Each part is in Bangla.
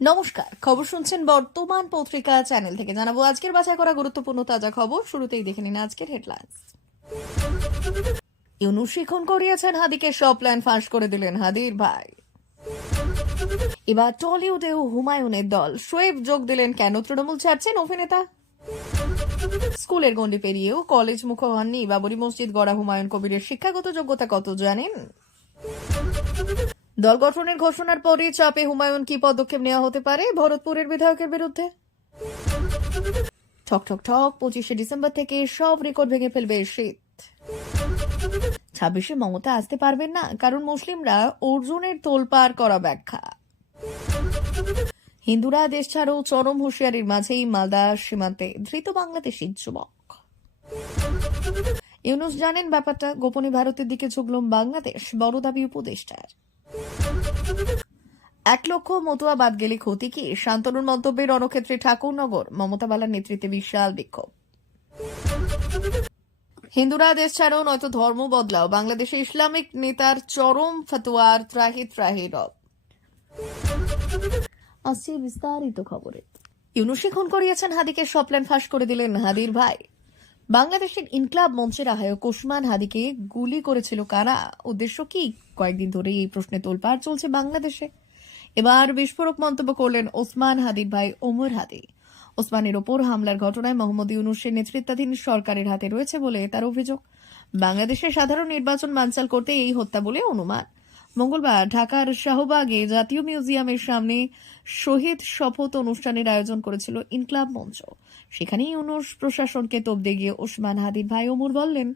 নমস্কার, খবর শুনছেন বর্তমান পত্রিকা চ্যানেল থেকে। জানাবো আজকের বাছাই করা গুরুত্বপূর্ণ তাজা খবর। শুরুতেই দেখে নিন আজকের হেডলাইন্স। ইউনূস শিখন করিয়েছেন হাদিকে, সব প্ল্যান ফাঁস করে দিলেন হাদির ভাই। এবার টলিউডেও হুমায়ুনের দল, শোয়েব যোগ দিলেন কেন তৃণমূল ছাড়ছেন অভিনেতা। স্কুলের গণ্ডি পেরিয়েও কলেজ মুখ হননি, বাবরি মসজিদ গড়া হুমায়ুন কবিরের শিক্ষাগত যোগ্যতা কত জানেন। দল গঠনের ঘোষণার পরে চাপে হুমায়ুন, কি পদক্ষেপ নেওয়া হতে পারে ভরতপুরের বিধায়কের বিরুদ্ধে। ঠক ঠক ঠক, 25শে ডিসেম্বর থেকে সব রেকর্ড ভেঙে ফেলবে শীত। 26শে মমতা আসতে পারবেন না, কারণ মুসলিমরা অর্জুনের তোলপাড় করা ব্যাখ্যা। হিন্দুরা দেশ ছাড়ো, চরম হুঁশিয়ারির মাঝেই মালদা সীমান্তে ধৃত বাংলাদেশি যুবক। ইউনূস জানেন ব্যাপারটা, গোপনে ভারতের দিকে ঝুঁকল বাংলাদেশ, বড় দাবি উপদেষ্টার। 1 লক্ষ মতুয়া বাদ গেলে ক্ষতি কি, শান্তনুর মন্তব্যে রণক্ষেত্রে ঠাকুরনগর, মমতা বালার নেতৃত্বে বিশাল বিক্ষোভ। হিন্দুরা দেশ ছাড়ো নয়তো ধর্ম বদলাও, বাংলাদেশে ইসলামিক নেতার চরম ফতোয়ার ত্রাহি ত্রাহি রব। আসছে বিস্তারিত খবরে। ইউনূস শিখন করিয়েছেন হাদিকে, সব প্ল্যান ফাঁস করে দিলেন হাদির ভাই। বাংলাদেশের ইনকলাব মঞ্চের আহ্বায়ক ওসমান হাদিকে গুলি করেছিল কারা, উদ্দেশ্য কি, কয়েকদিন ধরে এই প্রশ্নে তোলপাড় চলছে বাংলাদেশে। এবার বিস্ফোরক মন্তব্য করলেন ওসমান হাদির ভাই ওমর হাদি। ওসমানের ওপর হামলার ঘটনায় মোহাম্মদ ইউনূসের নেতৃত্বাধীন সরকারের হাতে রয়েছে বলে তার অভিযোগ। বাংলাদেশের সাধারণ নির্বাচন বানচাল করতে এই হত্যা বলে অনুমান। মঙ্গলবার ঢাকার শাহবাগে জাতীয় মিউজিয়ামের সামনে শহীদ শপথ অনুষ্ঠানের আয়োজন করেছিল ইনকলাব মঞ্চ। সেখানে ইউনূস প্রশাসনকে তোপ দিয়ে গিয়ে ওসমান হাদির ভাই ওমর বললেন,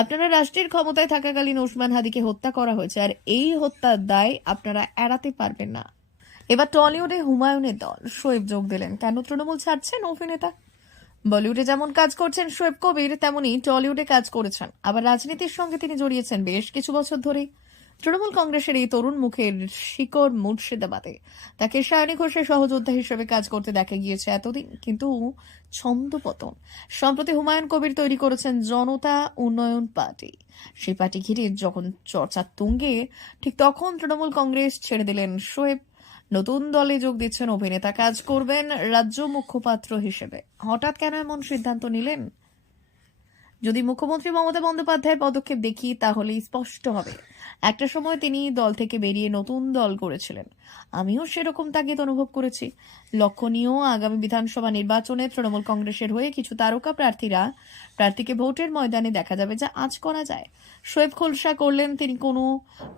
আপনারা রাষ্ট্রের ক্ষমতায় থাকাকালীন ওসমান হাদিকে হত্যা করা হয়েছে, আর এই হত্যার দায় আপনারা এড়াতে পারবেন না। এবার টলিউডে হুমায়ুনের দল, শোয়েব যোগ দিলেন কেন তৃণমূল ছাড়ছেন অভিনেতা। বলিউডে যেমন কাজ করছেন শোয়েব কবির, তেমনি টলিউডে কাজ করেছেন। আবার রাজনীতির সঙ্গে তিনি জড়িয়েছেন বেশ কিছু বছর ধরেই। তৃণমূল কংগ্রেসের এই তরুণ মুখের শিকড় মুর্শিদাবাদে। তাকে সায়নী ঘোষের সহযোদ্ধা হিসেবে কাজ করতে দেখা গিয়েছে এতদিন, কিন্তু ছন্দপতন। সম্প্রতি হুমায়ুন কবির তৈরি করেছেন জনতা উন্নয়ন পার্টি। সেই পার্টি ঘিরে যখন চর্চা তুঙ্গে, ঠিক তখন তৃণমূল কংগ্রেস ছেড়ে দিলেন শোয়েব। নতুন দলে যোগ দিচ্ছেন অভিনেতা, কাজ করবেন রাজ্য মুখপাত্র হিসেবে। হঠাৎ কেন এমন সিদ্ধান্ত নিলেন? যদি মুখ্যমন্ত্রী মমতা বন্দ্যোপাধ্যায় পদক্ষেপ দেখি, তাহলেই স্পষ্ট হবে। একটা সময় তিনি দল থেকে বেরিয়ে নতুন দল করেছিলেন, আমিও সেরকম তাগিদ অনুভব করেছি। লক্ষণীয়, আগামী বিধানসভা নির্বাচনে তৃণমূল কংগ্রেসের হয়ে কিছু তারকা প্রার্থীকে ভোটের ময়দানে দেখা যাবে, যা আজ করা যায়। শোয়েব খোলসা করলেন তিনি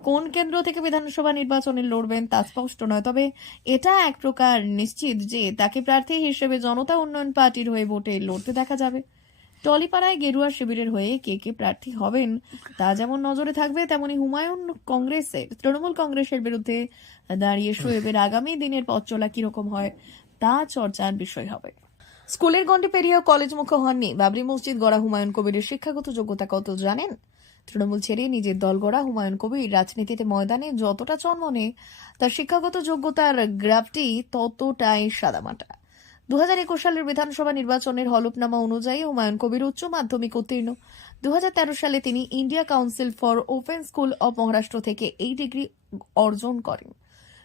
কোন কেন্দ্র থেকে বিধানসভা নির্বাচনে লড়বেন তা স্পষ্ট নয়, তবে এটা এক প্রকার নিশ্চিত যে তাকে প্রার্থী হিসেবে জনতা উন্নয়ন পার্টির হয়ে ভোটে লড়তে দেখা যাবে। টলিপাড়ায় গেরুয়া শিবিরের হয়ে কে কে প্রার্থী হবেন তা যেমন নজরে থাকবে, তেমনি হুমায়ুন তৃণমূল কংগ্রেসের বিরুদ্ধে দাঁড়িয়ে শোয়েবের আগামী দিনের পথ চলা কিরকম হয় তা চর্চার বিষয় হবে। স্কুলের গণ্ডি পেরিয়েও কলেজ মুখ হননি, বাবরি মসজিদ গড়া হুমায়ুন কবিরের শিক্ষাগত যোগ্যতা কত জানেন। তৃণমূল ছেড়ে নিজের দল গড়া হুমায়ুন কবির রাজনীতিতে ময়দানে যতটা চনমনে, তার শিক্ষাগত যোগ্যতার গ্রাফটি ততটাই সাদামাটা। 2021 সালের বিধানসভা নির্বাচনের হলফনামা অনুযায়ী হুমায়ুন কবির উচ্চ মাধ্যমিক উত্তীর্ণ। 2013 সালে তিনি India council for open school of Maharashtra থেকে এই ডিগ্রি অর্জন করেন।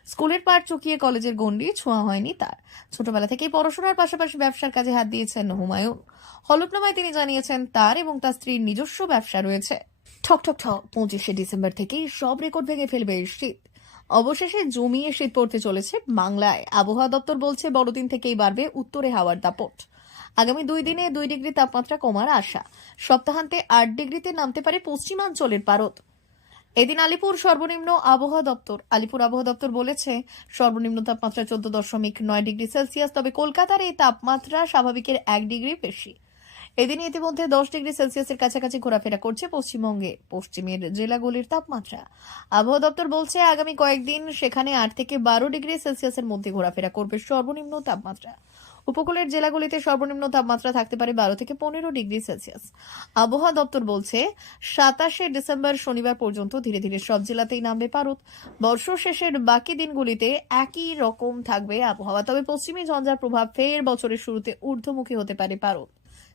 স্কুলের পাঠ চুকিয়ে কলেজের গণ্ডি ছোঁয়া হয়নি তার। ছোটবেলা থেকেই পড়াশোনার পাশাপাশি ব্যবসার কাজে হাত দিয়েছেন হুমায়ুন। হলফনামায় তিনি জানিয়েছেন তার এবং তার স্ত্রীর নিজস্ব ব্যবসা রয়েছে। ঠক ঠক ঠক, 25শে ডিসেম্বর থেকেই সব রেকর্ড ভেঙে ফেলবে শীত। অবশেষে জমিয়ে শীত পড়তে চলেছে বাংলায়। আবহাওয়া দপ্তর বলছে বড়দিন থেকেই বাড়বে উত্তরে হাওয়ার দাপট। আগামী 2 দিনে 2 ডিগ্রি তাপমাত্রা কমার আশা। সপ্তাহান্তে 8 ডিগ্রিতে নামতে পারে পশ্চিমাঞ্চলের পারদ। এদিন আলিপুর আবহাওয়া দপ্তর বলেছে সর্বনিম্ন তাপমাত্রা 14.9 ডিগ্রি সেলসিয়াস, তবে কলকাতার এই তাপমাত্রা স্বাভাবিকের 1 ডিগ্রি বেশি। এদিন ইতিমধ্যে 10 ডিগ্রি সেলসিয়াসের কাছাকাছি ঘোরাফেরা করছে পশ্চিমবঙ্গে পশ্চিমের জেলাগুলির তাপমাত্রা। আবহাওয়া দপ্তর বলছে আগামী কয়েকদিন সেখানে 8 থেকে 12 ডিগ্রি সেলসিয়াসের মধ্যে ঘোরাফেরা করবে সর্বনিম্ন তাপমাত্রা। উপকূলের জেলাগুলিতে সর্বনিম্ন তাপমাত্রা থাকতে পারে 12 থেকে 15 ডিগ্রি সেলসিয়াস। আবহাওয়া দপ্তর বলছে 27শে ডিসেম্বর শনিবার পর্যন্ত ধীরে ধীরে সব জেলাতেই নামবে পারদ। বর্ষ শেষের বাকি দিনগুলিতে একই রকম থাকবে আবহাওয়া, তবে পশ্চিমী ঝঞ্ঝার প্রভাব ফের বছরের শুরুতে ঊর্ধ্বমুখী হতে পারে পারদ।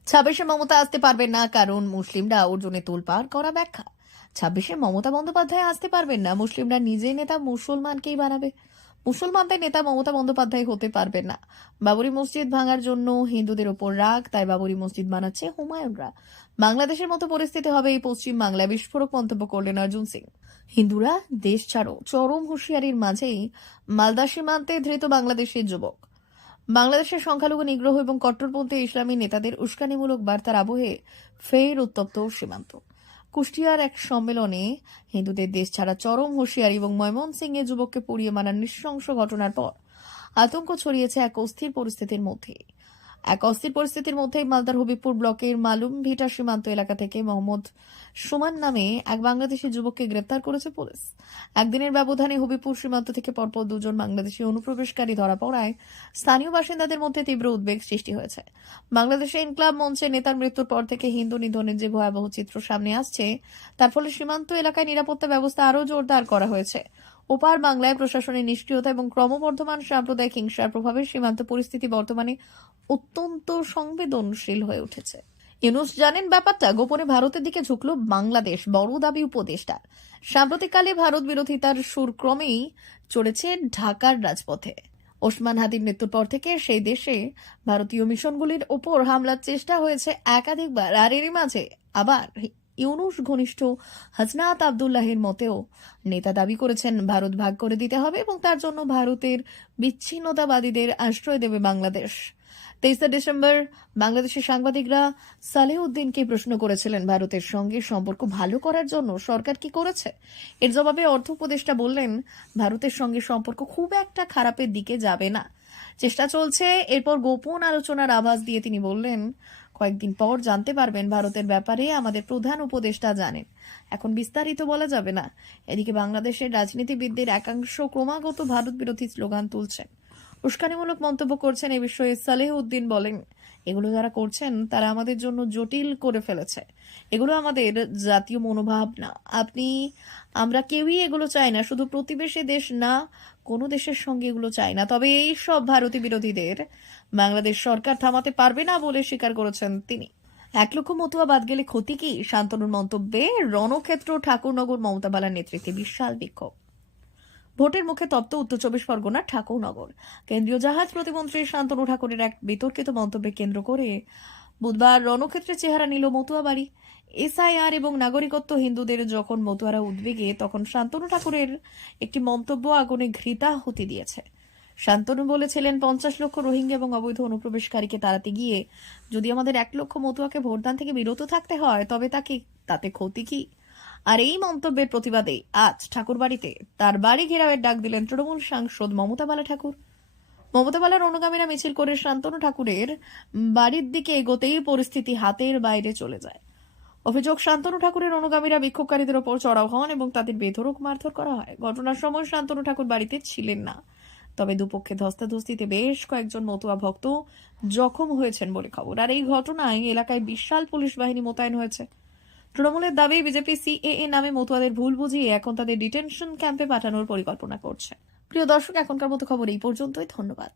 26শে মমতা আসতে পারবেন না, কারণ মুসলিমরা অর্জুনে তোলপাড় করা ব্যাখ্যা। 26শে মমতা বন্দ্যোপাধ্যায় আসতে পারবেন না, মুসলিমরা নিজেই নেতা মুসলমানকেই বানাবে। মুসলমানদের নেতা মমতা বন্দ্যোপাধ্যায় হতে পারবেন না। বাবরি মসজিদ ভাঙার জন্য হিন্দুদের ওপর রাগ, তাই বাবরি মসজিদ বানাচ্ছে হুমায়ুনরা। বাংলাদেশের মতো পরিস্থিতি হবে এই পশ্চিম বাংলায়, বিস্ফোরক মন্তব্য করলেন অর্জুন সিং। হিন্দুরা দেশ ছাড়ো, চরম হুঁশিয়ারির মাঝেই মালদা সীমান্তে ধৃত বাংলাদেশের যুবক। বাংলাদেশের সংখ্যালঘু নিগ্রহ এবং কট্টরপন্থী ইসলামী নেতাদের উস্কানিমূলক বার্তার আবহে ফের উত্তপ্ত সীমান্ত। কুষ্টিয়ার এক সম্মেলনে হিন্দুদের দেশ ছাড়া চরম হুঁশিয়ারি এবং ময়মনসিংহে যুবককে পুড়িয়ে মারার নৃশংস ঘটনার পর আতঙ্ক ছড়িয়েছে এক অস্থির পরিস্থিতির মধ্যেই মালদার হবিবপুর ব্লকের মালুম ভিটা সীমান্ত এলাকা থেকে মোহাম্মদ সুমান নামে এক বাংলাদেশি যুবককে গ্রেপ্তার করেছে পুলিশ। একদিনের ব্যবধানে হবিবপুর সীমান্ত থেকে পরপর দুজন বাংলাদেশি অনুপ্রবেশকারী ধরা পড়ায় স্থানীয় বাসিন্দাদের মধ্যে তীব্র উদ্বেগ সৃষ্টি হয়েছে। বাংলাদেশে ইনকলাব মঞ্চের নেতার মৃত্যুর পর থেকে হিন্দু নিধনের যে ভয়াবহ চিত্র সামনে আসছে, তার ফলে সীমান্ত এলাকায় নিরাপত্তা ব্যবস্থা আরও জোরদার করা হয়েছে। ওপার বাংলায় প্রশাসনের নিষ্ক্রিয়তা এবং ক্রমবর্ধমান সাম্প্রদায়িক হিংসার প্রভাবে সীমান্ত পরিস্থিতি বর্তমানে অত্যন্ত সংবেদনশীল হয়ে উঠেছে। ইউনূস জানেন ব্যাপারটা, গোপনে ভারতের দিকে ঝুঁকল বাংলাদেশ, বড় দাবি উপদেষ্টার। সাম্প্রতিককালে ভারত বিরোধিতার সুর ক্রমেই চড়েছে ঢাকার রাজপথে। ওসমান হাদির মৃত্যুর পর থেকে সেই দেশে ভারতীয় মিশনগুলির ওপর হামলার চেষ্টা হয়েছে একাধিকবার। আর এরই মাঝে আবার ইউনূস ঘনিষ্ঠ হাসনাত আব্দুল্লাহের মতেও নেতা দাবি করেছেন ভারত ভাগ করে দিতে হবে এবং তার জন্য ভারতের বিচ্ছিন্নতাবাদীদের আশ্রয় দেবে বাংলাদেশ। 23 ডিসেম্বর বাংলাদেশের সাংবাদিকরা সালেহউদ্দিনকে প্রশ্ন করেছিলেন ভারতের সঙ্গে সম্পর্ক ভালো করার জন্য সরকার কি করেছে। এর জবাবে অর্থ উপদেষ্টা বললেন, ভারতের সঙ্গে সম্পর্ক খুব একটা খারাপের দিকে যাবে না, চেষ্টা চলছে। এরপর গোপন আলোচনার আভাস দিয়ে তিনি বললেন, কয়েকদিন পর জানতে পারবেন ভারতের ব্যাপারে আমাদের প্রধান উপদেষ্টা জানেন, এখন বিস্তারিত বলা যাবে না। এদিকে বাংলাদেশের রাজনীতিবিদদের একাংশ ক্রমাগত ভারত বিরোধী স্লোগান তুলছেন, উস্কানিমূলক মন্তব্য করছেন। এ বিষয়ে সালেহউদ্দিন বলেন, এগুলো যারা করছেন তারা আমাদের জন্য জটিল করে ফেলেছে। এগুলো আমাদের জাতীয় মনোভাব না। আমরা কেউই এগুলো চাই না, শুধু প্রতিবেশী দেশ না, কোনো দেশের সঙ্গে এগুলো চাই না। তবে এই সব ভারতীয় বিরোধীদের বাংলাদেশ সরকার থামাতে পারবে না বলে স্বীকার করেছেন তিনি। 1 লক্ষ মতুয়া বাদ গেলে ক্ষতি কি? শান্তনুর মন্তব্যে রণক্ষেত্র ঠাকুরনগর মমতা বালার নেতৃত্বে বিশাল বিক্ষোভ। ভোটের মুখে তপ্ত উত্তর 24 পরগনার ঠাকুরনগর। কেন্দ্রীয় জাহাজ প্রতিমন্ত্রী শান্তনু ঠাকুরের এক বিতর্কিত মন্তব্যে কেন্দ্র করে বুধবার রণক্ষেত্রে চেহারা নিল মতুয়া বাড়ি। এসআইআর এবং নাগরিকত্ব হিন্দুদের যখন মতুয়ারা উদ্বেগে, তখন শান্তনু ঠাকুরের একটি মন্তব্য আগুনে ঘৃতাহুতি দিয়েছে। শান্তনু বলেছিলেন, 50 লক্ষ রোহিঙ্গা এবং অবৈধ অনুপ্রবেশকারীকে তাড়াতে গিয়ে যদি আমাদের 1 লক্ষ মতুয়াকে ভোটদান থেকে বিরত থাকতে হয়, তবে তাতে ক্ষতি কি? আর এই মন্তব্যের প্রতিবাদে আজ ঠাকুরবাড়িতে তার বাড়ি ঘেরাওয়ের ডাক দিলেন তৃণমূল সাংসদ মমতা বালা ঠাকুর। মমতা বালার অনুগামীরা মিছিল করে শান্তনু ঠাকুরের বাড়ির দিকে এগোতেই পরিস্থিতি হাতের বাইরে চলে যায়। অভিযোগ, শান্তনু ঠাকুরের অনুগামীরা বিক্ষোভকারীদের ওপর চড়াও হন এবং তাদের বেধড়ক মারধর করা হয়। ঘটনার সময় শান্তনু ঠাকুর বাড়িতে ছিলেন না, তবে দুপক্ষে ধস্তাধস্তিতে বেশ কয়েকজন মতুয়া ভক্ত জখম হয়েছেন বলে খবর। আর এই ঘটনায় এলাকায় বিশাল পুলিশ বাহিনী মোতায়েন হয়েছে। তৃণমূলের দাবি, বিজেপি সিএএ নামে মতুয়াদের ভুল বুঝিয়ে এখন তাদের ডিটেনশন ক্যাম্পে পাঠানোর পরিকল্পনা করছে। প্রিয় দর্শক, এখনকার মতো খবর এই পর্যন্তই। ধন্যবাদ।